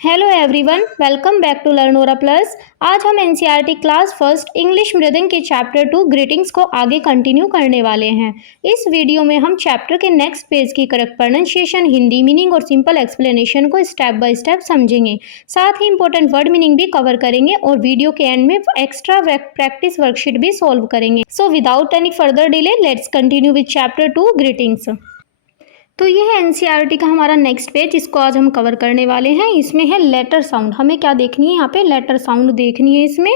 Hello everyone, welcome back to Learnora plus. आज हम NCERT class first English reading के chapter 2 greetings को आगे कंटिन्यू करने वाले हैं। इस वीडियो में हम चैप्टर के नेक्स्ट पेज की करेक्ट प्रोनाउंसिएशन, हिंदी मीनिंग और सिंपल एक्सप्लेनेशन को स्टेप बाय स्टेप समझेंगे। साथ ही इंपॉर्टेंट वर्ड मीनिंग भी कवर करेंगे और वीडियो के एंड में एक्स्ट्रा प्रैक्टिस वर्कशीट भी सॉल्व करेंगे। So without any further delay let's continue with chapter 2 greetings. तो ये है एनसीईआरटी का हमारा नेक्स्ट पेज, इसको आज हम कवर करने वाले हैं। इसमें है लेटर साउंड, हमें क्या देखनी है, यहाँ पे लेटर साउंड देखनी है इसमें।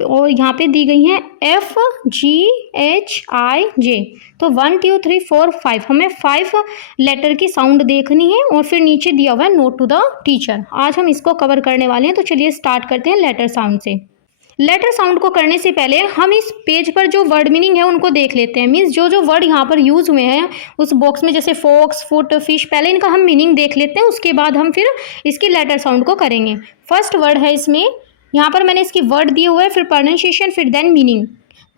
और यहाँ पे दी गई है F G H I J। तो 1 2 3 4 5 हमें 5 लेटर की साउंड देखनी है। और फिर नीचे दिया हुआ है नोट टू द टीचर। आज हम इसको कवर करने वाले हैं। तो चलिए स्टार्ट करते हैं लेटर साउंड से। लेटर साउंड को करने से पहले हम इस पेज पर जो वर्ड मीनिंग है उनको देख लेते हैं। मीन्स जो जो वर्ड यहाँ पर यूज़ हुए हैं उस बॉक्स में, जैसे फॉक्स, फुट, फिश, पहले इनका हम मीनिंग देख लेते हैं, उसके बाद हम फिर इसकी लेटर साउंड को करेंगे। फर्स्ट वर्ड है इसमें, यहाँ पर मैंने इसकी वर्ड दिए हुए हैं, फिर प्रोनाउंसिएशन, फिर देन मीनिंग।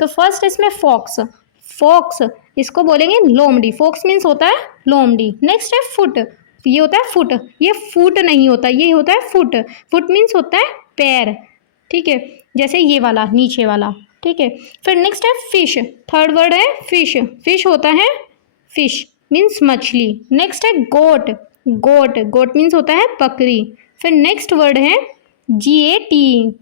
तो फर्स्ट इसमें फॉक्स, फॉक्स इसको बोलेंगे लोमड़ी। फॉक्स मीन्स होता है लोमड़ी। नेक्स्ट है फुट, ये होता है फुट, ये फुट नहीं होता, ये होता है फुट। फुट मीन्स होता है पैर, ठीक है, जैसे ये वाला नीचे वाला, ठीक है। फिर नेक्स्ट है फिश, थर्ड वर्ड है फिश। फिश होता है फिश मीन्स मछली। नेक्स्ट है गोट, गोट, गोट मीन्स होता है बकरी। फिर नेक्स्ट वर्ड है GAT,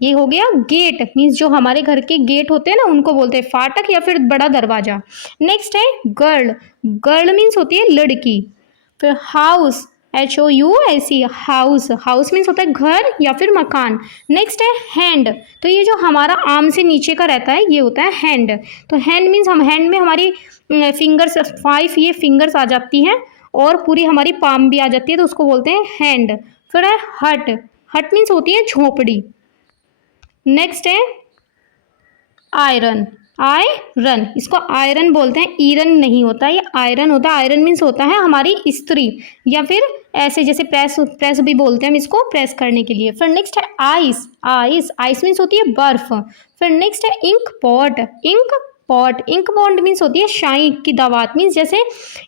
ये हो गया गेट, मीन्स जो हमारे घर के गेट होते हैं ना उनको बोलते हैं फाटक या फिर बड़ा दरवाजा। नेक्स्ट है गर्ल, गर्ल मीन्स होती है लड़की। फिर house, HOUSE, house, house means होता है घर या फिर मकान। नेक्स्ट है हैंड, तो ये जो हमारा आर्म से नीचे का रहता है ये होता है हैंड। तो हैंड मीन्स हम हैंड में हमारी फिंगर्स 5 ये फिंगर्स आ जाती हैं और पूरी हमारी पाम भी आ जाती है, तो उसको बोलते हैं हैंड। फिर है हट, हट मीन्स होती है झोपड़ी। नेक्स्ट है आयरन, आयरन, इसको आयरन बोलते हैं, ईरन नहीं होता, ये आयरन होता है। आयरन मीन्स होता है हमारी इस्त्री या फिर ऐसे जैसे प्रेस, प्रेस भी बोलते हैं हम इसको प्रेस करने के लिए। फिर नेक्स्ट है आइस, आइस, आइस मीन्स होती है बर्फ। फिर नेक्स्ट है ink pot, ink pot, ink pot means होती है शाई की दवात। मीन्स जैसे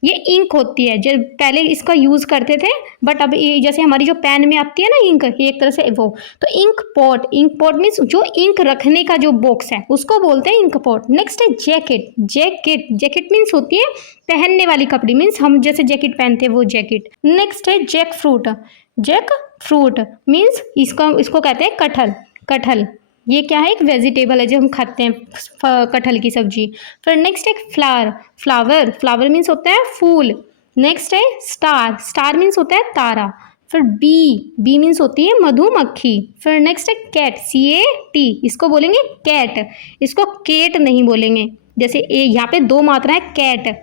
ये इंक होती है, जो पहले इसका यूज़ करते थे बट अब ये जैसे हमारी जो पेन में आती है ना इंक, एक तरह से वो, तो ink pot, ink pot means जो इंक रखने का जो बॉक्स है उसको बोलते हैं इंक पॉट। नेक्स्ट है जैकेट, जैकेट, जैकेट मीन्स होती है पहनने वाली कपड़ी, मीन्स हम जैसे जैकेट पहनते हैं वो जैकेट। नेक्स्ट है jackfruit, jackfruit means इसको कहते हैं कटहल, कटहल ये क्या है, एक वेजिटेबल है जो हम खाते हैं कटहल की सब्जी। फिर नेक्स्ट है फ्लावर, फ्लावर, फ्लावर मीन्स होता है फूल। नेक्स्ट है स्टार, स्टार मीन्स होता है तारा। फिर बी, बी मीन्स होती है मधुमक्खी। फिर नेक्स्ट है कैट, CAT, इसको बोलेंगे कैट, इसको केट नहीं बोलेंगे। जैसे यहाँ पे 2 मात्रा है कैट,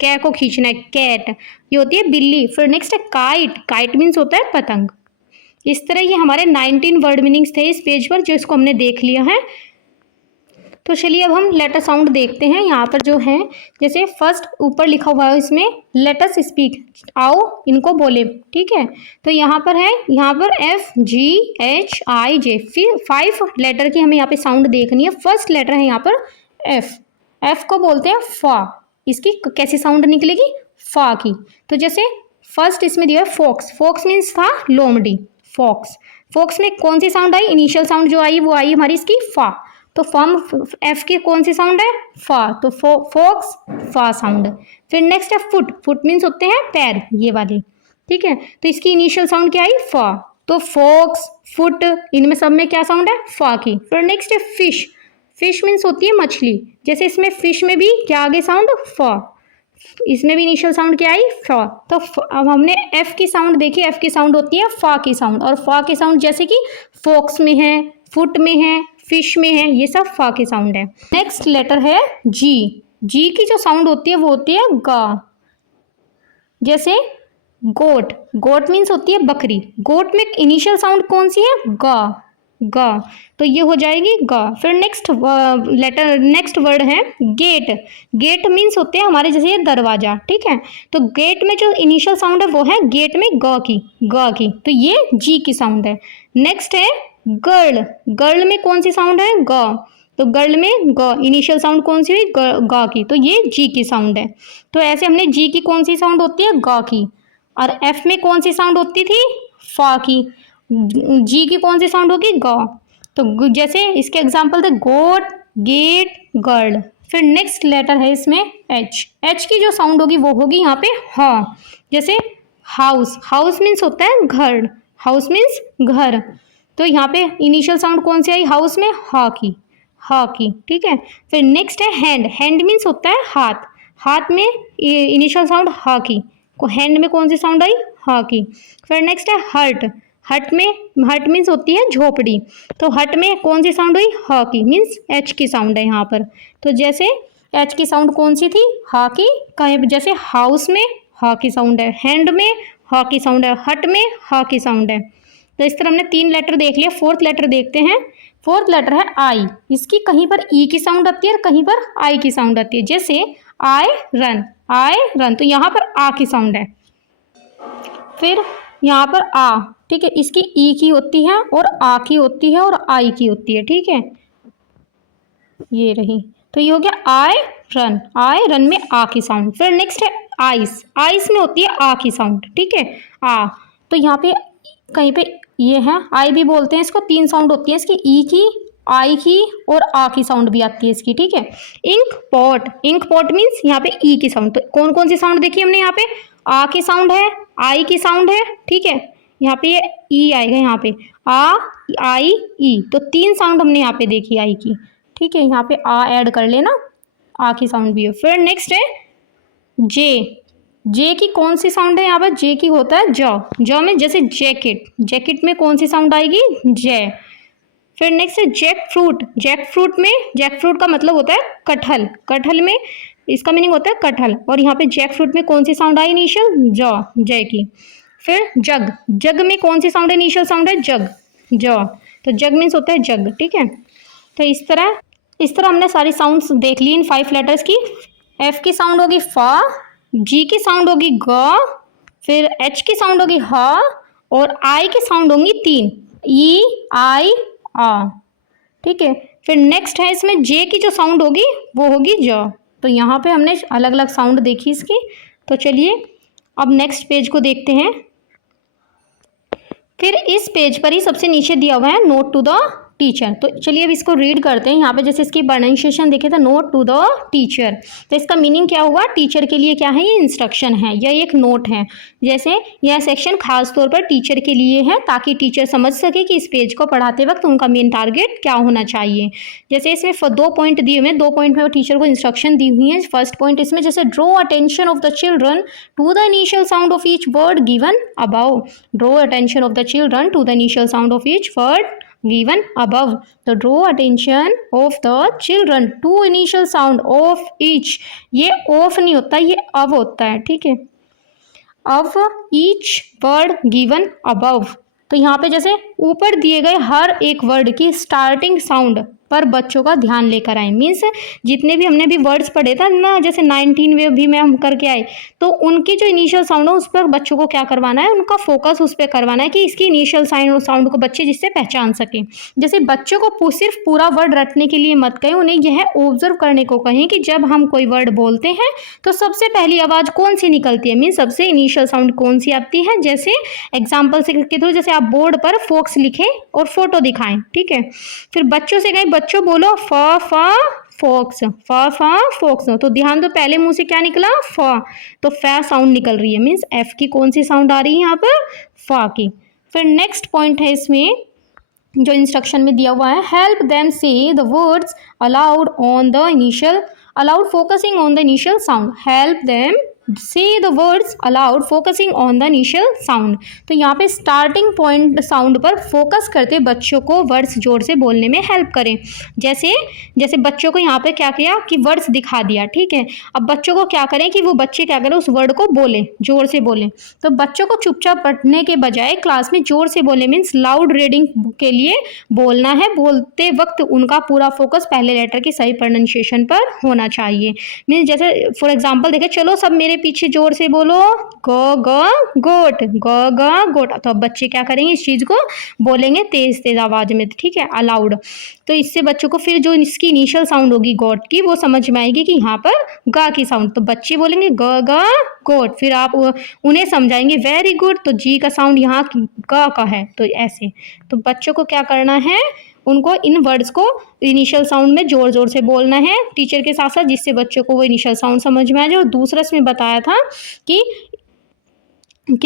कै को खींचना है कैट, ये होती है बिल्ली। फिर नेक्स्ट है काइट, काइट मीन्स होता है पतंग। इस तरह ये हमारे 19 वर्ड मीनिंग्स थे इस पेज पर, जो इसको हमने देख लिया है। तो चलिए अब हम लेटर साउंड देखते हैं। यहाँ पर जो है जैसे फर्स्ट ऊपर लिखा हुआ है इसमें लेट अस स्पीक, आओ इनको बोले, ठीक है। तो यहाँ पर है, यहाँ पर F G H I J, फिर 5 लेटर की हमें यहाँ पे साउंड देखनी है। फर्स्ट लेटर है यहाँ पर F, F को बोलते हैं फा। इसकी कैसी साउंड निकलेगी, फा की। तो जैसे फर्स्ट इसमें दिया है फॉक्स, फॉक्स मीन्स था लोमड़ी, फॉक्स। फॉक्स में कौन सी साउंड आई, इनिशियल साउंड जो आई वो आई हमारी इसकी फा। तो फॉर्म F की कौन सी साउंड है, फा, तो फॉक्स फा साउंड। फिर नेक्स्ट है फुट, फुट मीन्स होते हैं पैर ये वाले, ठीक है। तो इसकी इनिशियल साउंड क्या आई, फा। तो फॉक्स, फुट, इनमें सब में क्या साउंड है, फा की। फिर नेक्स्ट है फिश, फिश मीन्स होती है मछली, जैसे इसमें फिश में भी क्या आगे साउंड, फा, इसमें भी इनिशियल साउंड क्या आई, फा। तो अब हमने F की साउंड देखी, F की साउंड होती है फा की साउंड, और फा की साउंड जैसे कि फॉक्स में है, फुट में है, फिश में है, ये सब फा की साउंड है। नेक्स्ट लेटर है G, G की जो साउंड होती है वो होती है गा। जैसे गोट, गोट मीन्स होती है बकरी, गोट में इनिशियल साउंड कौन सी है, गा, गा, तो ये हो जाएगी गा। फिर नेक्स्ट लेटर, नेक्स्ट वर्ड है गेट, गेट मीन्स होते हैं हमारे जैसे ये दरवाजा, ठीक है। तो गेट में जो इनिशियल साउंड है वो है गेट में ग की, ग की, तो ये G की साउंड है। नेक्स्ट है गर्ल, गर्ल में कौन सी साउंड है, ग, तो गर्ल में ग, इनिशियल साउंड कौन सी हुई, ग की, तो ये G की साउंड है। तो ऐसे हमने G की कौन सी साउंड होती है, ग की, और F में कौन सी साउंड होती थी, फा की, जी की कौन सी साउंड होगी, ग। तो जैसे इसके एग्जाम्पल थे गोट, गेट, गर्ल। फिर नेक्स्ट लेटर है इसमें एच। एच की जो साउंड होगी वो होगी यहाँ पे ह। जैसे हाउस, हाउस मीन्स होता है घर, हाउस मीन्स घर। तो यहाँ पे इनिशियल साउंड कौन सी आई हाउस में, ह की, ह की, ठीक है। फिर नेक्स्ट है हैंड। हैंड मीन्स होता है हाथ, हाथ में इनिशियल साउंड ह की, हैंड में कौन सी साउंड आई, ह की। फिर नेक्स्ट है हर्ट। हट में, हट मीन्स होती है झोपड़ी, तो हट में कौन सी साउंड हुई, ह की, मीन्स एच की साउंड है यहाँ पर। तो जैसे एच की साउंड कौन सी थी, ह की। कहीं जैसे हाउस में ह की साउंड है, हैंड में ह की साउंड है, हट में ह की साउंड है। तो इस तरह हमने 3 लेटर देख लिया। फोर्थ लेटर देखते हैं। फोर्थ लेटर है आई। इसकी कहीं पर ई की साउंड आती है और कहीं पर आई की साउंड आती है। जैसे आई रन, आई रन, तो यहाँ पर आ की साउंड है। फिर यहाँ पर आ, ठीक है, इसकी ई की होती है और आ की होती है और आई की होती है, ठीक है, ये रही। तो ये हो गया आई रन में आ की साउंड। फिर नेक्स्ट है आइस। आइस में होती है आ की साउंड, ठीक है, आ। तो यहाँ पे कहीं पे ये है, आई भी बोलते हैं इसको। 3 साउंड होती है इसकी, ई की, आई की और आ की साउंड भी आती है इसकी, ठीक है। Ink pot, ink pot means यहाँ पे ई की साउंड। तो कौन कौन सी साउंड देखी हमने यहाँ पे, आ की साउंड है, आई की साउंड है, ठीक है, यहाँ पे ये ई आएगा, यहाँ पे आ, आई, ई। तो 3 साउंड हमने यहाँ पे देखी आई की, ठीक है। यहाँ पे आ ऐड कर लेना, आ की साउंड भी है। फिर नेक्स्ट है जे। जे की कौन सी साउंड है यहाँ पर, जे की होता है ज में। जैसे जैकेट, जैकेट में कौन सी साउंड आएगी, जय। फिर नेक्स्ट है जैक फ्रूट। जैक फ्रूट में, जैक फ्रूट का मतलब होता है कटहल, कटहल में इसका मीनिंग होता है कटहल। और यहाँ पे जैक फ्रूट में कौन सी साउंड आई इनिशियल, जय की। फिर जग, जग में कौन सी साउंड है, इनिशियल साउंड है जग, तो जग मीन्स होता है जग, ठीक है। तो इस तरह हमने सारी साउंड्स देख ली इन 5 लेटर्स की। एफ की साउंड होगी फा, जी की साउंड होगी ग, फिर एच की साउंड होगी ह, और आई की साउंड होंगी 3, ई, आई, आ, ठीक है। फिर नेक्स्ट है इसमें जे की जो साउंड होगी वो होगी ज। तो यहाँ पे हमने अलग अलग साउंड देखी इसकी। तो चलिए अब नेक्स्ट पेज को देखते हैं। फिर इस पेज पर ही सबसे नीचे दिया हुआ है नोट टू द टीचर। तो चलिए अब इसको रीड करते हैं। यहाँ पे जैसे इसकी प्रोनाउंसिएशन देखे तो नोट टू द टीचर, तो इसका मीनिंग क्या हुआ, टीचर के लिए क्या है, ये इंस्ट्रक्शन है या एक नोट है। जैसे यह सेक्शन खास तौर पर टीचर के लिए है ताकि टीचर समझ सके कि इस पेज को पढ़ाते वक्त उनका मेन टारगेट क्या होना चाहिए। जैसे इसमें 2 पॉइंट दिए हुए हैं, 2 पॉइंट में टीचर को इंस्ट्रक्शन दी हुई है। फर्स्ट पॉइंट इसमें जैसे draw attention of the children to the initial sound of each word given above. Draw attention of the children to the initial sound of each word given above. तो draw attention of the children to initial sound of each, ये of नहीं होता, ये of होता है, ठीक है, of each word given above। तो यहाँ पे जैसे ऊपर दिए गए हर एक वर्ड की स्टार्टिंग साउंड पर बच्चों का ध्यान लेकर आए। मीन्स जितने भी हमने भी वर्ड्स पढ़े था ना, जैसे 19 वे भी में हम करके आए, तो उनकी जो इनिशियल साउंड है उस पर बच्चों को क्या करवाना है, उनका फोकस उस पर करवाना है कि इसकी इनिशियल साउंड को बच्चे जिससे पहचान सकें। जैसे बच्चों को सिर्फ पूरा वर्ड रटने के लिए मत कहें, उन्हें यह ऑब्जर्व करने को कहें कि जब हम कोई वर्ड बोलते हैं तो सबसे पहली आवाज़ कौन सी निकलती है, मीन्स सबसे इनिशियल साउंड कौन सी आती है। जैसे एग्जाम्पल से के थ्रू, जैसे आप बोर्ड पर फोक्स लिखें और फोटो दिखाएं, ठीक है। फिर बच्चों से कहें, बच्चों बोलो फा फोक्स, फा फोक्स। तो ध्यान दो, पहले मुंह से क्या निकला, फा, तो फा साउंड निकल रही है, मीन्स एफ की कौन सी साउंड आ रही है यहाँ पर, फा की। फिर नेक्स्ट पॉइंट है इसमें जो इंस्ट्रक्शन में दिया हुआ है, help them say the words aloud on the initial, aloud focusing on the initial sound, help them say the words aloud focusing on the initial sound. तो यहाँ पे स्टार्टिंग पॉइंट साउंड पर फोकस करते बच्चों को वर्ड्स जोर से बोलने में हेल्प करें। जैसे बच्चों को यहाँ पे क्या किया कि वर्ड्स दिखा दिया, ठीक है। अब बच्चों को क्या करें कि वो बच्चे क्या करें, उस वर्ड को बोले, जोर से बोले। तो बच्चों को चुपचाप पढ़ने के बजाय क्लास में जोर से बोले, मीन्स लाउड रीडिंग के लिए बोलना है। बोलते वक्त उनका पूरा फोकस पहले लेटर की सही प्रोनाउंसिएशन पर होना चाहिए। मीन्स जैसे फॉर एग्जाम्पल देखें, चलो सब मेरे पीछे जोर से बोलो, ग ग गोट, ग ग गोट। तो अब बच्चे क्या करेंगे, इस चीज़ को बोलेंगे तेज तेज आवाज में, ठीक है, अलाउड। तो इससे बच्चों को फिर जो इसकी इनिशियल साउंड होगी गॉट की, वो समझ में आएगी कि यहाँ पर गा की साउंड। तो बच्चे बोलेंगे ग ग गोट, फिर आप उन्हें समझाएंगे वेरी गुड, तो जी का साउंड यहाँ ग का है, तो ऐसे। तो बच्चों को क्या करना है, उनको इन वर्ड्स को इनिशियल साउंड में जोर जोर से बोलना है टीचर के साथ साथ, जिससे बच्चों को वो इनिशियल साउंड समझ में आ जाए। और दूसरा इसमें बताया था कि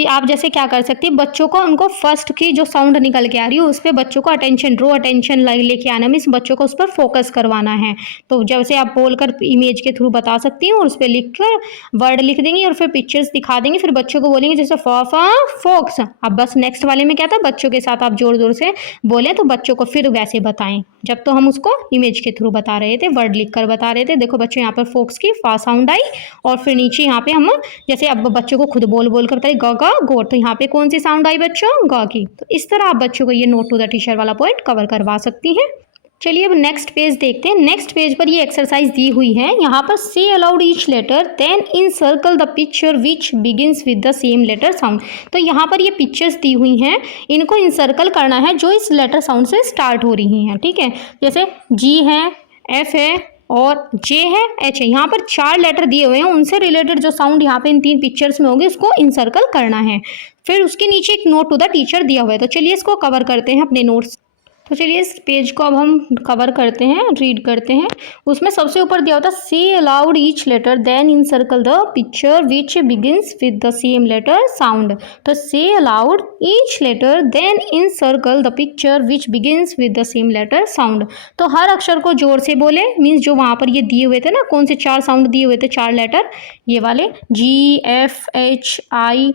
आप जैसे क्या कर सकती है, बच्चों को उनको फर्स्ट की जो साउंड निकल के आ रही है उस पर बच्चों को अटेंशन, ड्रो अटेंशन लेके आना, मीन्स बच्चों को उस पर फोकस करवाना है। तो जैसे आप बोलकर इमेज के थ्रू बता सकती हैं, और उस पर लिख कर वर्ड लिख देंगी और फिर पिक्चर्स दिखा देंगे, फिर बच्चों को बोलेंगे जैसे फोक्स। अब बस नेक्स्ट वाले में क्या था, बच्चों के साथ आप जोर जोर से बोले तो बच्चों को फिर वैसे बताएं, जब तो हम उसको इमेज के थ्रू बता रहे थे, वर्ड लिख कर बता रहे थे। देखो बच्चों यहाँ पर फोक्स की फा साउंड आई, और फिर नीचे यहाँ पे हम जैसे अब बच्चों को खुद बोल बोल कर बताए ग गा गोट, तो यहाँ पे कौन सी साउंड आई बच्चों, ग की। तो इस तरह आप बच्चों को ये नोट टू द टीचर वाला पॉइंट कवर करवा सकती हैं। चलिए अब नेक्स्ट पेज देखते हैं। नेक्स्ट पेज पर ये एक्सरसाइज दी हुई है, यहाँ पर say aloud each letter then encircle the picture which begins with the same letter sound. तो यहाँ पर ये पिक्चर्स दी हुई हैं, इनको इंसर्कल करना है जो इस लेटर साउंड से स्टार्ट हो रही हैं, ठीक है। जैसे जी है, एफ है और जे है, एच है। यहाँ पर 4 लेटर दिए हुए हैं, उनसे रिलेटेड जो साउंड यहाँ पे इन 3 पिक्चर्स में होंगे उसको इंसर्कल करना है। फिर उसके नीचे एक नोट टू द टीचर दिया हुआ है, तो चलिए इसको कवर करते हैं अपने नोट्स। तो चलिए इस पेज को अब हम कवर करते हैं, रीड करते हैं। उसमें सबसे ऊपर दिया होता है say aloud each letter then encircle the picture which begins with the same letter sound. तो say aloud each letter then encircle the picture which begins with the same letter sound. तो हर अक्षर को जोर से बोले, मीन्स जो वहाँ पर ये दिए हुए थे ना, कौन से 4 साउंड दिए हुए थे, 4 लेटर, ये वाले जी एफ एच आई,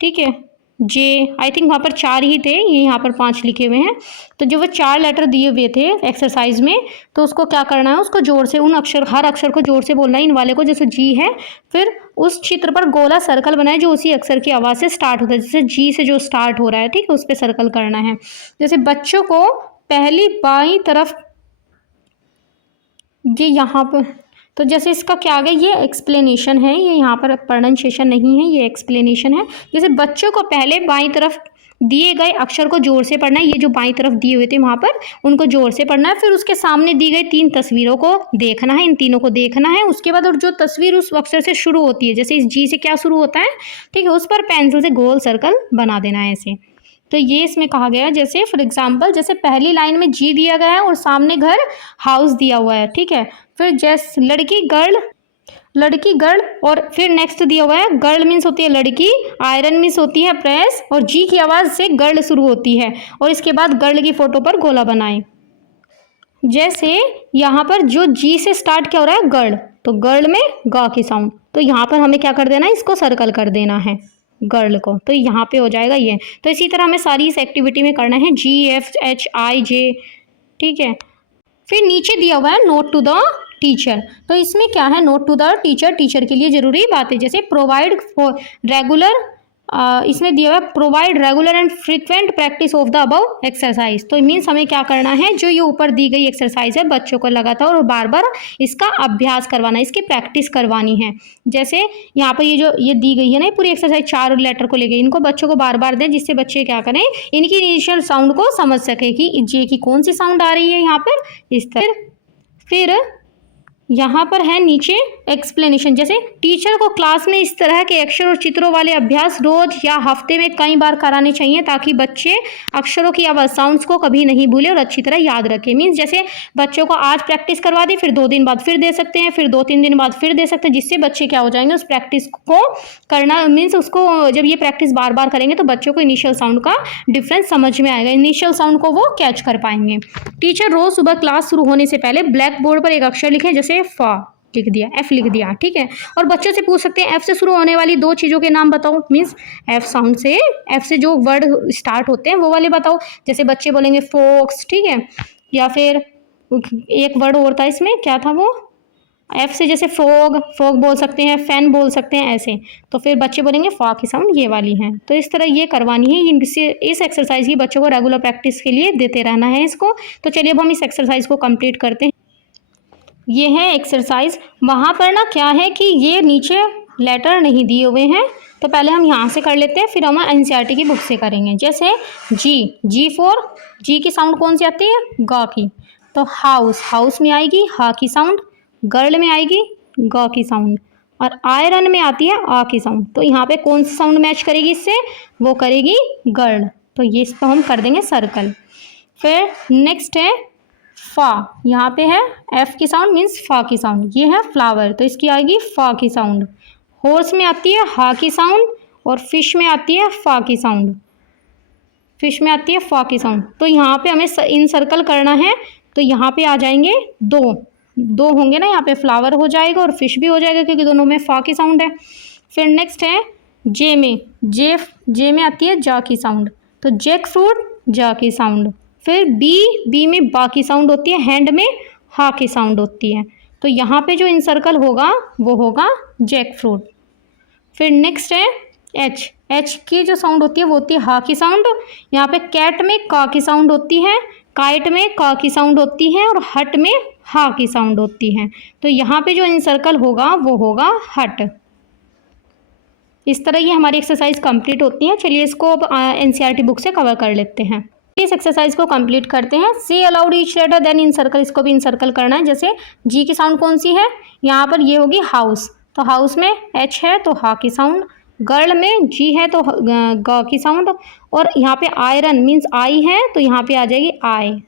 ठीक है, जे, आई थिंक वहाँ पर 4 ही थे, ये यहाँ पर 5 लिखे हुए हैं। तो जो वो 4 लेटर दिए हुए थे एक्सरसाइज में, तो उसको क्या करना है, उसको जोर से उन अक्षर, हर अक्षर को जोर से बोलना है। इन वाले को जैसे जी है, फिर उस चित्र पर गोला सर्कल बनाए जो उसी अक्षर की आवाज़ से स्टार्ट होता है, जैसे जी से जो स्टार्ट हो रहा है, ठीक है, उस पर सर्कल करना है। जैसे बच्चों को पहली बाईं तरफ ये यहाँ पर, तो जैसे इसका क्या आ गया, ये एक्सप्लेनेशन है, ये यहाँ पर प्रोनाउंसिएशन नहीं है, ये एक्सप्लेनेशन है। जैसे बच्चों को पहले बाईं तरफ दिए गए अक्षर को जोर से पढ़ना है, ये जो बाईं तरफ दिए हुए थे वहाँ पर उनको जोर से पढ़ना है। फिर उसके सामने दी गई 3 तस्वीरों को देखना है, इन तीनों को देखना है। उसके बाद और जो तस्वीर उस अक्षर से शुरू होती है, जैसे इस जी से क्या शुरू होता है, ठीक है, उस पर पेंसिल से गोल सर्कल बना देना है ऐसे। तो ये इसमें कहा गया है, जैसे फॉर एग्जाम्पल जैसे पहली लाइन में जी दिया गया है और सामने घर हाउस दिया हुआ है, ठीक है। फिर जैसे लड़की गर्ल, और फिर नेक्स्ट दिया हुआ है गर्ल मीन्स होती है लड़की, आयरन मीन्स होती है प्रेस, और जी की आवाज़ से गर्ल शुरू होती है, और इसके बाद गर्ल की फोटो पर गोला बनाए। जैसे यहाँ पर जो जी से स्टार्ट क्या हो रहा है, गर्ल, तो गर्ल में गा की साउंड, तो यहाँ पर हमें क्या कर देना है, इसको सर्कल कर देना है गर्ल को, तो यहाँ पे हो जाएगा ये। तो इसी तरह हमें सारी इस एक्टिविटी में करना है, जी एफ एच आई जे, ठीक है। फिर नीचे दिया हुआ है नोट टू द टीचर, तो इसमें क्या है, note to the teacher, teacher के लिए जरूरी बातें, जैसे प्रोवाइड फॉर रेगुलर, इसमें दिया हुआ है provide regular and frequent practice of the above exercise. तो मीन्स हमें क्या करना है, जो ये ऊपर दी गई एक्सरसाइज है बच्चों को लगातार और बार बार इसका अभ्यास करवाना है, इसकी प्रैक्टिस करवानी है। जैसे यहाँ पर ये जो ये दी गई है ना, पूरी एक्सरसाइज 4 लेटर को लेकर, इनको बच्चों को बार बार दें, जिससे बच्चे क्या करें, इनकी इनिशियल साउंड को समझ सके कि जे की कौन सी साउंड आ रही है यहाँ पर, इस तरह। फिर यहाँ पर है नीचे एक्सप्लेनेशन, जैसे टीचर को क्लास में इस तरह के अक्षर और चित्रों वाले अभ्यास रोज या हफ्ते में कई बार कराने चाहिए, ताकि बच्चे अक्षरों की आवाज़ साउंड्स को कभी नहीं भूले और अच्छी तरह याद रखें। मीन्स जैसे बच्चों को आज प्रैक्टिस करवा दें, फिर 2 दिन बाद फिर दे सकते हैं, फिर 2-3 दिन बाद फिर दे सकते हैं, जिससे बच्चे क्या हो जाएंगे, उस प्रैक्टिस को करना, मीन्स उसको जब ये प्रैक्टिस बार बार करेंगे तो बच्चों को इनिशियल साउंड का डिफरेंस समझ में आएगा, इनिशियल साउंड को वो कैच कर पाएंगे। टीचर रोज सुबह क्लास शुरू होने से पहले ब्लैक बोर्ड पर एक अक्षर लिखें, जैसे फा लिख दिया, एफ लिख दिया, ठीक है। और बच्चों से पूछ सकते हैं एफ से शुरू होने वाली 2 चीज़ों के नाम बताओ, मीन्स एफ साउंड से, एफ से जो वर्ड स्टार्ट होते हैं वो वाले बताओ। जैसे बच्चे बोलेंगे फोक्स, ठीक है, या फिर एक वर्ड और था इसमें, क्या था वो, एफ से जैसे फ्रॉग बोल सकते हैं, फैन बोल सकते हैं, ऐसे। तो फिर बच्चे बोलेंगे फा की साउंड ये वाली है। तो इस तरह ये करवानी है, इस एक्सरसाइज की बच्चों को रेगुलर प्रैक्टिस के लिए देते रहना है इसको। तो चलिए अब हम इस एक्सरसाइज को कंप्लीट करते हैं। ये है एक्सरसाइज। वहाँ पर ना क्या है कि ये नीचे लेटर नहीं दिए हुए हैं तो पहले हम यहाँ से कर लेते हैं, फिर हम एनसीईआरटी की बुक से करेंगे। जैसे जी फॉर जी की साउंड कौन सी आती है, ग की, तो हाउस में आएगी हा की साउंड, गर्ल में आएगी ग की साउंड, और आयरन में आती है आ की साउंड। तो यहाँ पे कौन सी साउंड मैच करेगी इससे, वो करेगी गर्ल। तो ये इसको हम कर देंगे सर्कल। फिर नेक्स्ट है फा, यहाँ पे है एफ की साउंड मीन्स फा की साउंड, ये है फ्लावर तो इसकी आएगी फा की साउंड। हॉर्स में आती है हा की साउंड और फिश में आती है फा की साउंड, फिश में आती है फा की साउंड। तो यहाँ पे हमें इन सर्कल करना है, तो यहाँ पे आ जाएंगे दो होंगे ना, यहाँ पे फ्लावर हो जाएगा और फिश भी हो जाएगा क्योंकि दोनों में फा की साउंड है। फिर नेक्स्ट है जे में आती है जा की साउंड, तो जैक फ्रूट जा की साउंड। फिर बी में बा की साउंड होती है, हैंड में हा की साउंड होती है, तो यहाँ पे जो इनसर्कल होगा वो होगा जैक फ्रूट। फिर नेक्स्ट है एच की जो साउंड होती है वो होती है हा की साउंड, यहाँ पे कैट में का की साउंड होती है, काइट में का की साउंड होती है और हट में हा की साउंड होती है। तो यहाँ पे जो इनसर्कल होगा वो होगा हट। इस तरह ये हमारी एक्सरसाइज कंप्लीट होती है। चलिए इसको अब एनसीईआरटी बुक से कवर कर लेते हैं। इस एक्सरसाइज को कंप्लीट करते हैं। से अलाउड ईच लेटर देन इन सर्कल, इसको भी इन सर्कल करना है। जैसे जी की साउंड कौन सी है, यहाँ पर ये होगी हाउस, तो हाउस में एच है तो हा की साउंड, गर्ल में जी है तो ग की साउंड, और यहाँ पे आयरन मीन्स आई है तो यहाँ पे आ जाएगी आई।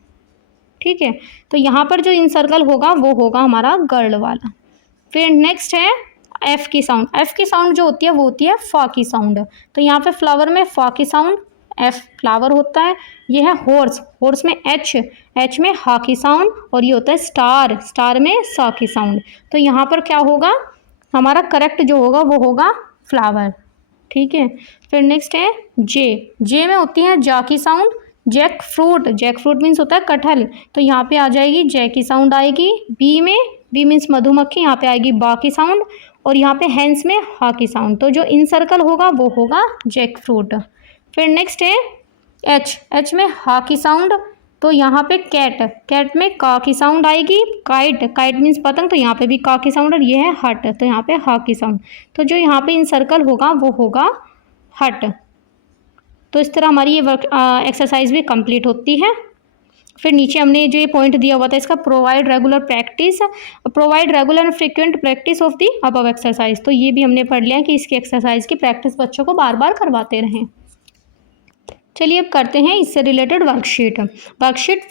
ठीक है, तो यहाँ पर जो इन सर्कल होगा वो होगा हमारा गर्ल वाला। फिर नेक्स्ट है एफ की साउंड, एफ की साउंड जो होती है वो होती है फा की साउंड, तो यहाँ पे फ्लावर में फा की साउंड, एफ फ्लावर होता है। ये है हॉर्स में एच में हा की साउंड, और ये होता है स्टार में सा की साउंड। तो यहाँ पर क्या होगा, हमारा करेक्ट जो होगा वो होगा फ्लावर। ठीक है, फिर नेक्स्ट है जे में होती है जा की साउंड, जैक फ्रूट मीन्स होता है कटहल, तो यहाँ पे आ जाएगी जै की साउंड आएगी। बी मीन्स मधुमक्खी, यहाँ पे आएगी बा की साउंड, और यहाँ पे हैंस में हा की साउंड। तो जो इन सर्कल होगा वो होगा जैक फ्रूट। फिर नेक्स्ट है एच में हा की साउंड, तो यहाँ पे कैट में का की साउंड आएगी। काइट मीन्स पतंग, तो यहाँ पे भी का की साउंड, और ये है हट, तो यहाँ पे हा की साउंड। तो जो यहाँ पे इन सर्कल होगा वो होगा हट। तो इस तरह हमारी ये एक्सरसाइज भी कंप्लीट होती है। फिर नीचे हमने जो ये पॉइंट दिया हुआ था इसका, provide regular and frequent practice of the above exercise, तो ये भी हमने पढ़ लिया कि इसकी एक्सरसाइज की प्रैक्टिस बच्चों को बार बार करवाते रहें। चलिए अब करते हैं इससे रिलेटेड वर्कशीट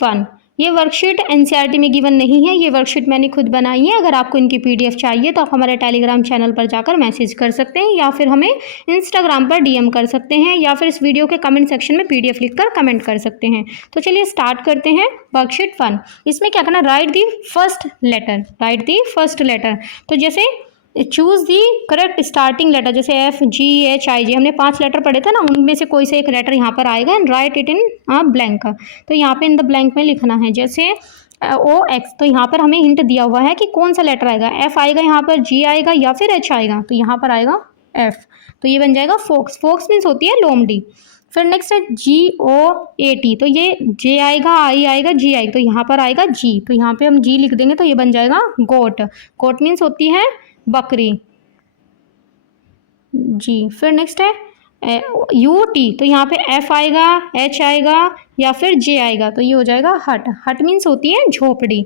1। ये वर्कशीट एनसीईआरटी में गिवन नहीं है, ये वर्कशीट मैंने खुद बनाई है। अगर आपको इनकी पीडीएफ चाहिए तो आप हमारे टेलीग्राम चैनल पर जाकर मैसेज कर सकते हैं, या फिर हमें इंस्टाग्राम पर डीएम कर सकते हैं, या फिर इस वीडियो के कमेंट सेक्शन में पीडीएफ लिखकर कमेंट कर सकते हैं। तो चलिए स्टार्ट करते हैं वर्कशीट 1। इसमें क्या करना, राइट दी फर्स्ट लेटर। तो जैसे choose the correct starting letter, जैसे FGHIJ हमने 5 लेटर पढ़े थे ना, उनमें से कोई से एक लेटर यहाँ पर आएगा and right it in blank. तो यहाँ पे इन द ब्लैंक में लिखना है। जैसे OX, तो यहाँ पर हमें हिंट दिया हुआ है कि कौन सा लेटर आएगा, F आएगा यहाँ पर, G आएगा या फिर H आएगा, तो यहाँ पर आएगा F, तो ये बन जाएगा फोक्स मीन्स होती है लोमड़ी। फिर नेक्स्ट है GOAT, तो ये J आएगा, I आएगा, G आएगा, तो यहाँ पर आएगा G, तो यहाँ पे हम G लिख देंगे तो ये बन जाएगा गोट मीन्स होती है बकरी जी। फिर नेक्स्ट है UT, तो यहाँ पे F आएगा, H आएगा या फिर J आएगा, तो ये हो जाएगा हट मीन्स होती है झोपड़ी।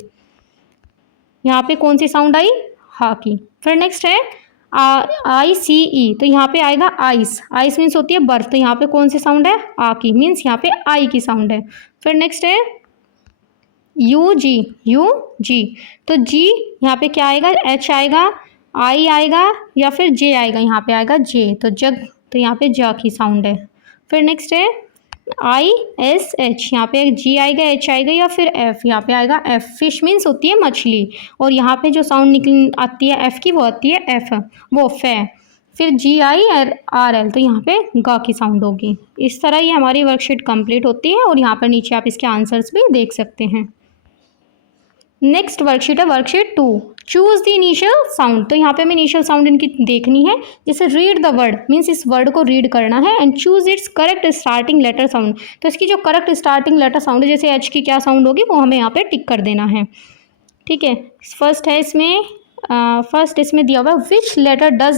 यहाँ पे कौन सी साउंड आई, हा की। फिर नेक्स्ट है ICE, तो यहाँ पे आएगा आइस मीन्स होती है बर्फ, तो यहाँ पे कौन सी साउंड है, आ की, मीन्स यहाँ पे आई की साउंड है। फिर नेक्स्ट है UG, तो G यहाँ पे क्या आएगा, H आएगा, I आएगा या फिर J आएगा, यहाँ पे आएगा J, तो जग, तो यहाँ पे जा की साउंड है। फिर नेक्स्ट है ISH, यहाँ पे G आएगा, H आएगा या फिर F, यहाँ पे आएगा F, फिश मीन्स होती है मछली, और यहाँ पे जो साउंड निकल आती है F की वो आती है F, वो फे। फिर GIRL, तो यहाँ पे गा की साउंड होगी। इस तरह ये हमारी वर्कशीट कंप्लीट होती है, और यहाँ पर नीचे आप इसके आंसर्स भी देख सकते हैं। नेक्स्ट वर्कशीट है worksheet 2, choose the initial sound, तो यहाँ पे हमें इनिशियल साउंड इनकी देखनी है। जैसे रीड द वर्ड मीन्स इस वर्ड को रीड करना है, and choose its correct starting letter sound, तो इसकी जो करेक्ट स्टार्टिंग लेटर साउंड है, जैसे H की क्या साउंड होगी वो हमें यहाँ पे टिक कर देना है। ठीक है, फर्स्ट है इसमें फर्स्ट इसमें दिया हुआ है which letter does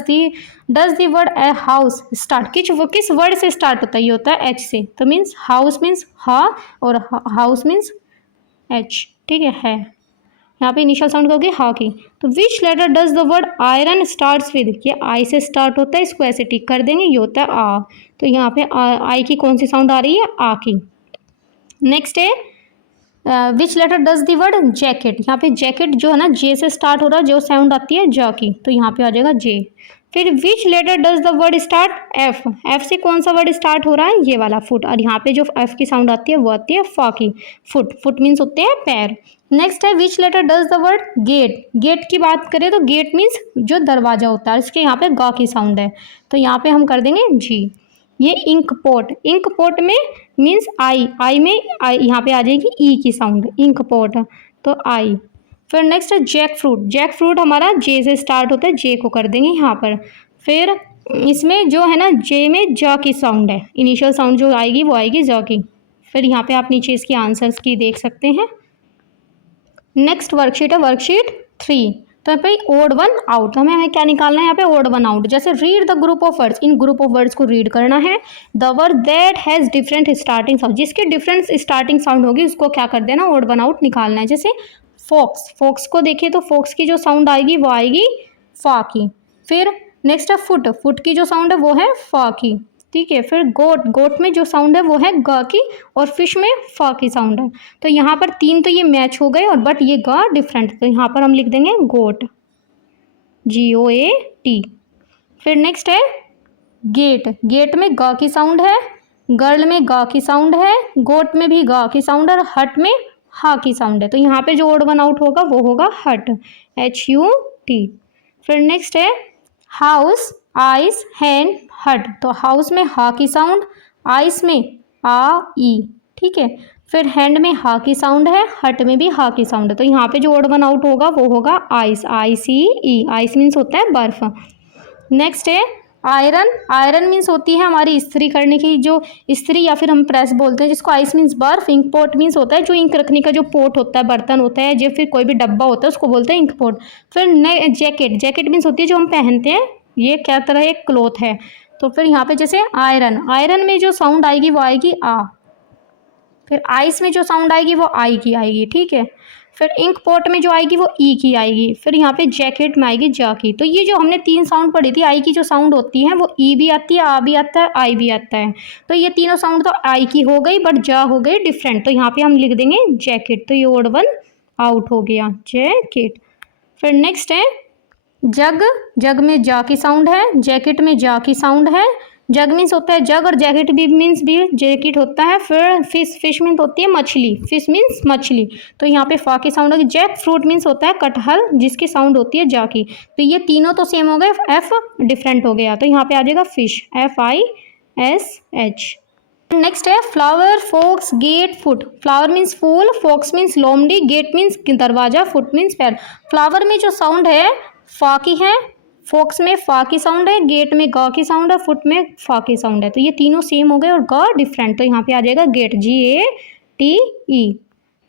the word a house start, किस वर्ड से स्टार्ट होता है? ये होता है एच से, तो मीन्स हाउस मीन्स हा और हाउस मीन्स एच, ठीक है। यहाँ पे इनिशियल साउंड होगी हा की। तो which letter does the word iron starts with, ये आई से स्टार्ट होता है, इसको ऐसे टिक कर देंगे, ये होता है आ। तो यहाँ पे आई की कौन सी साउंड आ रही है? आ की। नेक्स्ट है which letter does the word jacket, यहाँ पे जैकेट जो है ना जे से स्टार्ट हो रहा है, जो साउंड आती है जा की, तो यहाँ पे आ जाएगा जे। फिर which letter does the word start F, F से कौन सा वर्ड स्टार्ट हो रहा है? ये वाला फुट, और यहाँ पे जो एफ की साउंड आती है वो आती है फा की, फुट, फुट मीन्स होते हैं पैर। नेक्स्ट है which letter does the word gate, gate की बात करें तो गेट मीन्स जो दरवाजा होता है, इसके यहाँ पे गा की साउंड है, तो यहाँ पे हम कर देंगे जी। ये इंक पोट, इंक पोट में मीन्स आई में आई यहाँ पे आ जाएगी ई की साउंड, इंक पोट, तो आई। फिर नेक्स्ट है जैक फ्रूट, जैक फ्रूट हमारा जे से स्टार्ट होता है, जे को कर देंगे यहाँ पर। फिर इसमें जो है ना जे में जा की साउंड है, इनिशियल साउंड जो आएगी वो आएगी जा की। फिर यहाँ पे आप नीचे इसकी आंसर्स की देख सकते हैं। नेक्स्ट वर्कशीट है वर्कशीट 3, तो यहाँ पे ओड वन आउट, तो हमें क्या निकालना है यहाँ पे? Odd one out. जैसे read the group of words, इन ग्रुप ऑफ वर्ड्स को रीड करना है। The word that has different starting sound, जिसके डिफरेंट स्टार्टिंग साउंड होगी उसको क्या कर देना? ओड वन आउट निकालना है। जैसे फॉक्स, फॉक्स को देखिए तो फॉक्स की जो साउंड आएगी वो आएगी फा की। फिर नेक्स्ट है फुट, फुट की जो साउंड है वो है फा की, ठीक है। फिर गोट, गोट में जो साउंड है वो है गा की, और फिश में फा की साउंड है। तो यहाँ पर 3 तो ये मैच हो गए, और बट ये गा डिफरेंट, तो यहाँ पर हम लिख देंगे गोट, GOAT। फिर नेक्स्ट है गेट, गेट में गा की साउंड है, गर्ल में गा की साउंड है, गोट में भी गा की साउंड है, और हट में हा की साउंड है। तो यहाँ पे जो ओड वन आउट होगा वो होगा हट, HUT। फिर नेक्स्ट है हाउस, आइस, हैंड, हट, तो हाउस में हा की साउंड, आइस में आ ई, ठीक है। फिर हैंड में हा की साउंड है, हट में भी हा की साउंड है, तो यहाँ पे जो ओड वन आउट होगा वो होगा आइस, ICE, आइस मीन्स होता है बर्फ। नेक्स्ट है आयरन, आयरन मीन्स होती है हमारी इस्त्री करने की जो इस्त्री या फिर हम प्रेस बोलते हैं, जिसको आइस मीन्स बर्फ। इंक पोट मीन्स होता है जो इंक रखने का जो पोट होता है, बर्तन होता है, या फिर कोई भी डब्बा होता है उसको बोलते हैं इंक पोट। फिर जैकेट, जैकेट मीन्स होती है जो हम पहनते हैं, ये क्या तरह एक क्लोथ है। तो फिर यहाँ पे जैसे आयरन, आयरन में जो साउंड आएगी वो आएगी आ। फिर आइस में जो साउंड आएगी वो आई की आएगी, ठीक है। फिर इंक पोट में जो आएगी वो ई की आएगी। फिर यहाँ पे जैकेट में आएगी जा की। तो ये जो हमने 3 साउंड पढ़ी थी, आई की जो साउंड होती है वो ई भी आती है, आ भी आता है, आई भी आता है। तो ये तीनों साउंड तो आई की हो गई, बट जा हो गई डिफरेंट, तो यहाँ पे हम लिख देंगे जैकेट, तो ये ओड वन आउट हो गया, जैकेट। फिर नेक्स्ट है जग, जग में जा की साउंड है, जैकेट में जा की साउंड है। जग मीन्स होता है जग, और जैकेट भी मीन्स भी जैकेट होता है। फिर फिश, फिश मीन्स होती है मछली, फिश मीन्स मछली, तो यहाँ पे फा की साउंड होगी। जैक फ्रूट मीन्स होता है कटहल, जिसकी साउंड होती है जा की। तो ये तीनों तो सेम हो गए, एफ डिफरेंट हो गया, तो यहाँ पे आ जाएगा फिश, FISH। नेक्स्ट है flower, fox, gate, foot. Flower means फूल, फोक्स मीन्स लोमड़ी, गेट मीन्स दरवाजा, फुट मीन्स पैर। फ्लावर में जो साउंड है फा की है, फोक्स में फा की साउंड है, गेट में गा की साउंड है, फुट में फा की साउंड है। तो ये तीनों सेम हो गए और गा डिफरेंट, तो यहाँ पे आ जाएगा गेट, GATE।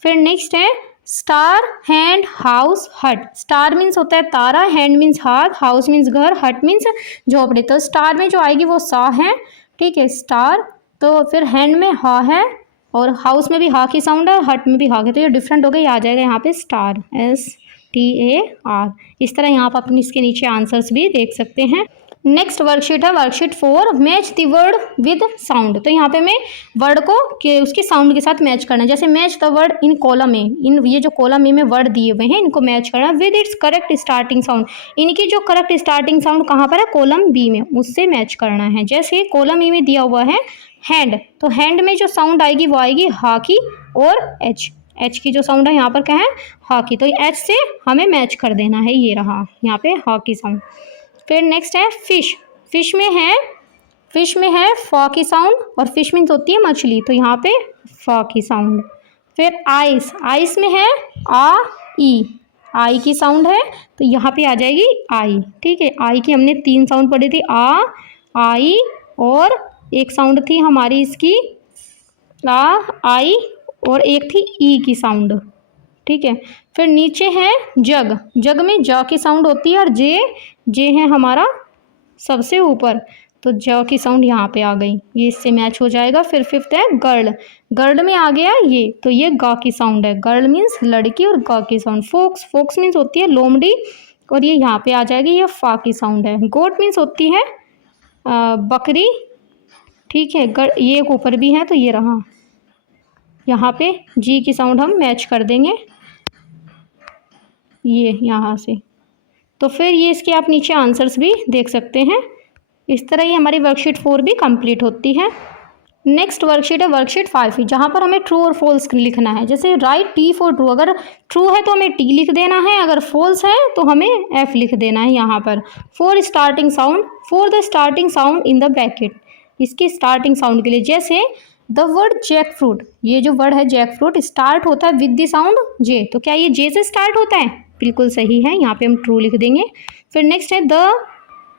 फिर नेक्स्ट है स्टार, हैंड, हाउस, हट। स्टार मीन्स होता है तारा, हैंड मीन्स हाथ, हाउस मीन्स घर, हट मीन्स झोपड़ी। तो स्टार में जो आएगी वो सा है, ठीक है, स्टार। तो फिर हैंड में हा है, और हाउस में भी हा की साउंड है, हट में भी हा की, तो ये डिफरेंट हो गई, आ जाएगा यहाँ पे स्टार, STAR। इस तरह यहाँ पर अपनी इसके नीचे आंसर्स भी देख सकते हैं। नेक्स्ट वर्कशीट है worksheet 4, match the word with sound. तो यहाँ पे मैं वर्ड को उसके साउंड के साथ मैच करना है। जैसे match the word in column A, इन ये जो कॉलम ए में वर्ड दिए हुए हैं इनको मैच करना with its correct starting sound. इनकी जो करेक्ट स्टार्टिंग साउंड कहाँ पर है? कॉलम बी में, उससे मैच करना है। जैसे कॉलम ए में दिया हुआ है हैंड, तो हैंड में जो साउंड आएगी वो आएगी हा की, और एच की जो साउंड है यहाँ पर क्या है? हा की, तो एच से हमें मैच कर देना है, ये रहा यहाँ पे हा की साउंड। फिर नेक्स्ट है फिश, फिश में है फा की साउंड, और फिश मीन्स होती है मछली, तो यहाँ पे फा की साउंड। फिर आइस, आइस में है आई, आई की साउंड है, तो यहाँ पे आ जाएगी आई, ठीक है। आई की हमने 3 साउंड पढ़ी थी, आई, और एक साउंड थी हमारी इसकी आई, और एक थी ई की साउंड, ठीक है। फिर नीचे है जग, जग में ज की साउंड होती है और जे है हमारा सबसे ऊपर, तो ज की साउंड यहाँ पे आ गई, ये इससे मैच हो जाएगा। फिर फिफ्थ है गर्ल, गर्ल में आ गया ये, तो ये गा की साउंड है, गर्ल मीन्स लड़की और गा की साउंड। फोक्स, फोक्स मीन्स होती है लोमड़ी और ये यहाँ पे आ जाएगी, ये फा की साउंड है। गोट मीन्स होती है बकरी, ठीक है। ये एक ऊपर भी है तो ये रहा, यहाँ पे जी की साउंड हम मैच कर देंगे ये यहाँ से। तो फिर ये इसके आप नीचे आंसर्स भी देख सकते हैं। इस तरह ये हमारी वर्कशीट 4 भी कंप्लीट होती है। नेक्स्ट वर्कशीट है वर्कशीट 5, जहाँ पर हमें ट्रू और फॉल्स लिखना है। जैसे राइट टी फॉर ट्रू, अगर ट्रू है तो हमें टी लिख देना है, अगर फॉल्स है तो हमें एफ लिख देना है यहाँ पर। For starting sound, for the starting sound in the bracket, इसकी स्टार्टिंग साउंड के लिए। जैसे द वर्ड जैक फ्रूट, ये जो वर्ड है जैक फ्रूट स्टार्ट होता है विद द साउंड जे, तो क्या ये जे से स्टार्ट होता है? बिल्कुल सही है, यहाँ पे हम ट्रू लिख देंगे। फिर नेक्स्ट है the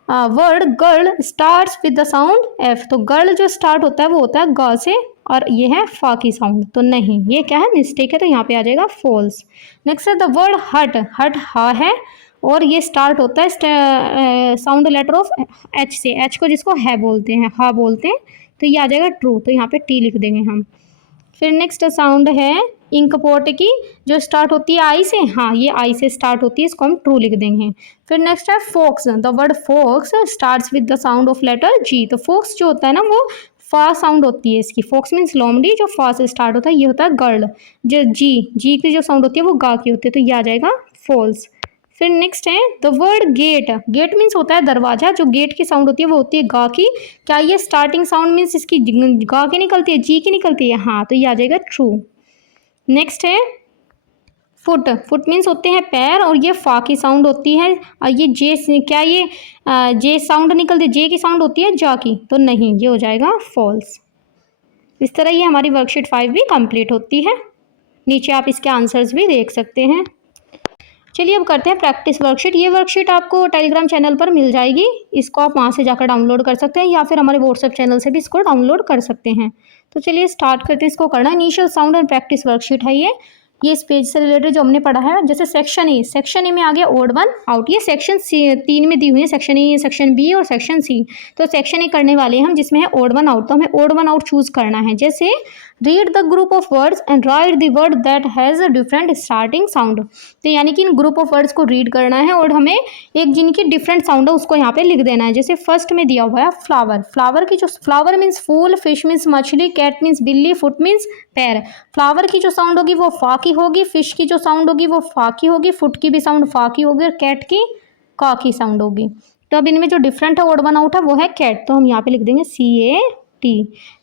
word girl starts with the sound F, तो गर्ल जो स्टार्ट होता है वो होता है ग से और ये है फा की साउंड, तो नहीं, ये क्या है मिस्टेक है, तो यहाँ पे आ जाएगा फॉल्स। नेक्स्ट है द वर्ड हट, हट हा है और ये स्टार्ट होता है साउंड लेटर ऑफ एच से, एच को जिसको है बोलते हैं, हा बोलते हैं, तो ये आ जाएगा ट्रू, तो यहाँ पे टी लिख देंगे हम। फिर नेक्स्ट साउंड है इंक पोट की, जो स्टार्ट होती है आई से, हाँ ये आई से स्टार्ट होती है, इसको हम ट्रू लिख देंगे। फिर नेक्स्ट है fox, the word fox starts with the sound of letter G, तो फोक्स जो होता है ना वो फा साउंड होती है इसकी, फोक्स मीन्स लोमड़ी, जो फा से स्टार्ट होता है ये होता है गर्ल, जो जी की जो साउंड होती है वो गा की होती है, तो ये आ जाएगा फॉल्स। फिर नेक्स्ट है the word gate, gate means होता है दरवाजा, जो गेट की साउंड होती है वो होती है गा की, क्या ये स्टार्टिंग साउंड मीन्स इसकी गा की निकलती है, जी की निकलती है, हाँ, तो ये आ जाएगा ट्रू। नेक्स्ट है फुट, फुट मीन्स होते हैं पैर और ये फा की साउंड होती है, और ये जे, क्या ये जे साउंड निकलती है, जे की साउंड होती है जा की, तो नहीं, ये हो जाएगा फॉल्स। इस तरह ये हमारी वर्कशीट 5 भी कंप्लीट होती है। नीचे आप इसके आंसर्स भी देख सकते हैं। चलिए अब करते हैं प्रैक्टिस वर्कशीट। ये वर्कशीट आपको टेलीग्राम चैनल पर मिल जाएगी, इसको आप वहाँ से जाकर डाउनलोड कर सकते हैं या फिर हमारे व्हाट्सएप चैनल से भी इसको डाउनलोड कर सकते हैं। तो चलिए स्टार्ट करते हैं इसको करना। Initial sound and practice worksheet है ये इस पेज से रिलेटेड जो हमने पढ़ा है। जैसे सेक्शन ए में आ गया ओड वन आउट, ये सेक्शन 3 में दी हुई है, सेक्शन ए, सेक्शन बी और सेक्शन सी। तो सेक्शन ए करने वाले हैं हम जिसमें है ओड वन आउट, तो हमें ओड वन आउट चूज करना है। जैसे read the group of words and right the word that has a different starting sound, तो यानी कि इन ग्रुप ऑफ वर्ड्स को रीड करना है और हमें एक जिनकी डिफरेंट साउंड है उसको यहाँ पे लिख देना है। जैसे फर्स्ट में दिया हुआ है फ्लावर, फ्लावर की जो फ्लावर मीन्स फूल, फिश मीन्स मछली, कैट मीन्स बिल्ली, फुट मीन्स पैर। फ्लावर की जो साउंड होगी वो फा की होगी, फिश की जो साउंड होगी वो फा की होगी, फुट की भी साउंड फा की होगी और कैट की का की साउंड होगी। तो अब इनमें जो डिफरेंट है ओड वन आउट है वो है कैट, तो हम यहाँ पे लिख देंगे CAT।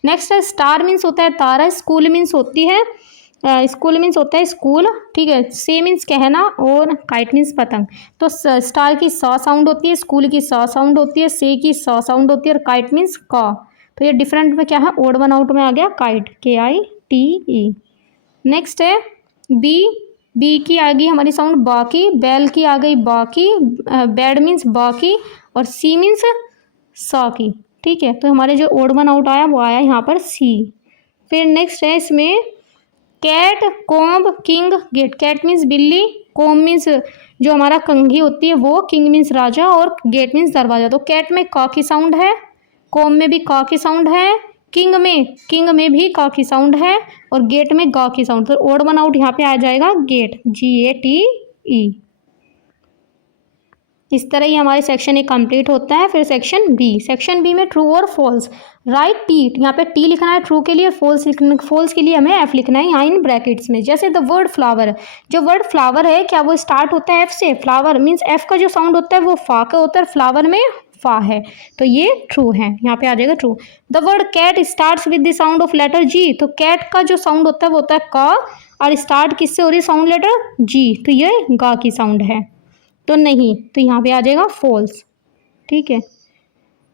नेक्स्ट है स्टार मीन्स होता है तारा, स्कूल मीन्स होती है स्कूल मीन्स होता है स्कूल, ठीक है। से मीन्स कहना और काइट मीन्स पतंग। तो स्टार की सा साउंड होती है, स्कूल की सा साउंड होती है, से की सा साउंड होती है और काइट मीन्स का। तो ये डिफरेंट में क्या है ओड वन आउट में आ गया काइट, KITE। नेक्स्ट है बी की आ गई हमारी साउंड बाकी, बैल की आ गई बाकी, बैड मीन्स बाकी और सी मीन्स सा की, ठीक है। तो हमारे जो ओड वन आउट आया वो आया यहाँ पर सी। फिर नेक्स्ट है इसमें cat, comb, king, gate. Cat means बिल्ली, कॉम्ब मीन्स जो हमारा कंघी होती है वो, किंग मीन्स राजा और गेट मीन्स दरवाजा। तो कैट में का की साउंड है, कॉम्ब में भी का की साउंड है, किंग में भी का की साउंड है और गेट में गा की साउंड। तो ओड वन आउट यहाँ पे आ जाएगा गेट, GATE। इस तरह ही हमारे सेक्शन ए कंप्लीट होता है। फिर सेक्शन बी में ट्रू और फॉल्स। राइट टी, यहाँ पे टी लिखना है ट्रू के लिए, फॉल्स के लिए हमें एफ लिखना है यहाँ इन ब्रैकेट्स में। जैसे द वर्ड फ्लावर, जो वर्ड फ्लावर है क्या वो स्टार्ट होता है एफ से? फ्लावर मीन्स एफ का जो साउंड होता है वो फा का होता है, फ्लावर में फा है, तो ये ट्रू है, यहाँ पे आ जाएगा true. The word cat starts with the sound of letter G, तो कैट का जो साउंड होता है वो होता है का और स्टार्ट किससे हो रही है साउंड लेटर जी, तो ये गा की साउंड है, तो नहीं, तो यहाँ पे आ जाएगा फॉल्स, ठीक है।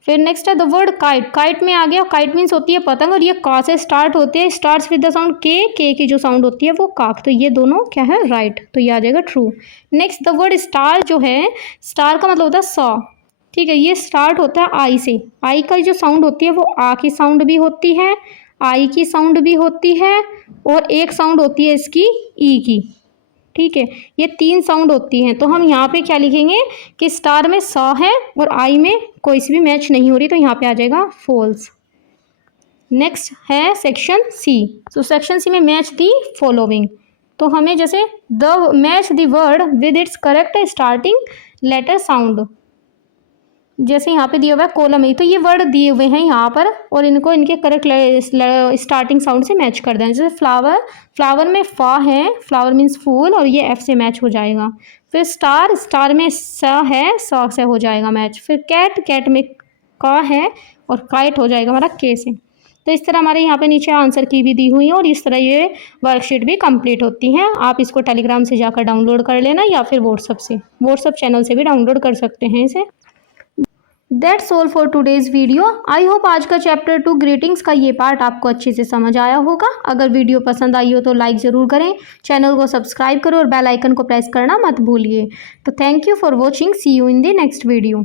फिर नेक्स्ट है द वर्ड काइट, काइट में आ गया, काइट मीन्स होती है पतंग और ये का से स्टार्ट होते हैं, स्टार्ट्स विद द साउंड के की जो साउंड होती है वो काक, तो ये दोनों क्या है राइट, तो ये आ जाएगा true. Next the word star, जो है स्टार का मतलब होता है सा, ठीक है, ये स्टार्ट होता है आई से, आई का जो साउंड होती है वो आ की साउंड भी होती है, आई की साउंड भी होती है और एक साउंड होती है इसकी ई की, ठीक है, ये 3 साउंड होती हैं। तो हम यहाँ पे क्या लिखेंगे कि स्टार में सा है और आई में कोई सी भी मैच नहीं हो रही, तो यहाँ पे आ जाएगा फॉल्स। नेक्स्ट है सेक्शन सी। तो सेक्शन सी में मैच दी फॉलोइंग। तो हमें जैसे the match the word with its correct starting letter sound, जैसे यहाँ पे दिया हुआ है कॉलम है, तो ये वर्ड दिए हुए हैं यहाँ पर और इनको इनके करेक्ट स्टार्टिंग साउंड से मैच कर देना। जैसे फ्लावर, फ्लावर में फा है, फ्लावर मीन्स फूल, और ये एफ से मैच हो जाएगा। फिर स्टार, स्टार में सा है, सा से हो जाएगा मैच। फिर कैट, कैट में का है और काइट हो जाएगा हमारा के से। तो इस तरह हमारे यहाँ पे नीचे आंसर की भी दी हुई है और इस तरह ये वर्कशीट भी कंप्लीट होती हैं। आप इसको टेलीग्राम से जाकर डाउनलोड कर लेना या फिर व्हाट्सअप चैनल से भी डाउनलोड कर सकते हैं इसे। That's all for today's video. I hope आज का चैप्टर 2 ग्रीटिंग्स का ये पार्ट आपको अच्छे से समझ आया होगा। अगर वीडियो पसंद आई हो तो लाइक ज़रूर करें, चैनल को सब्सक्राइब करो और बेल आइकन को प्रेस करना मत भूलिए। तो thank you for watching, see you in the next video.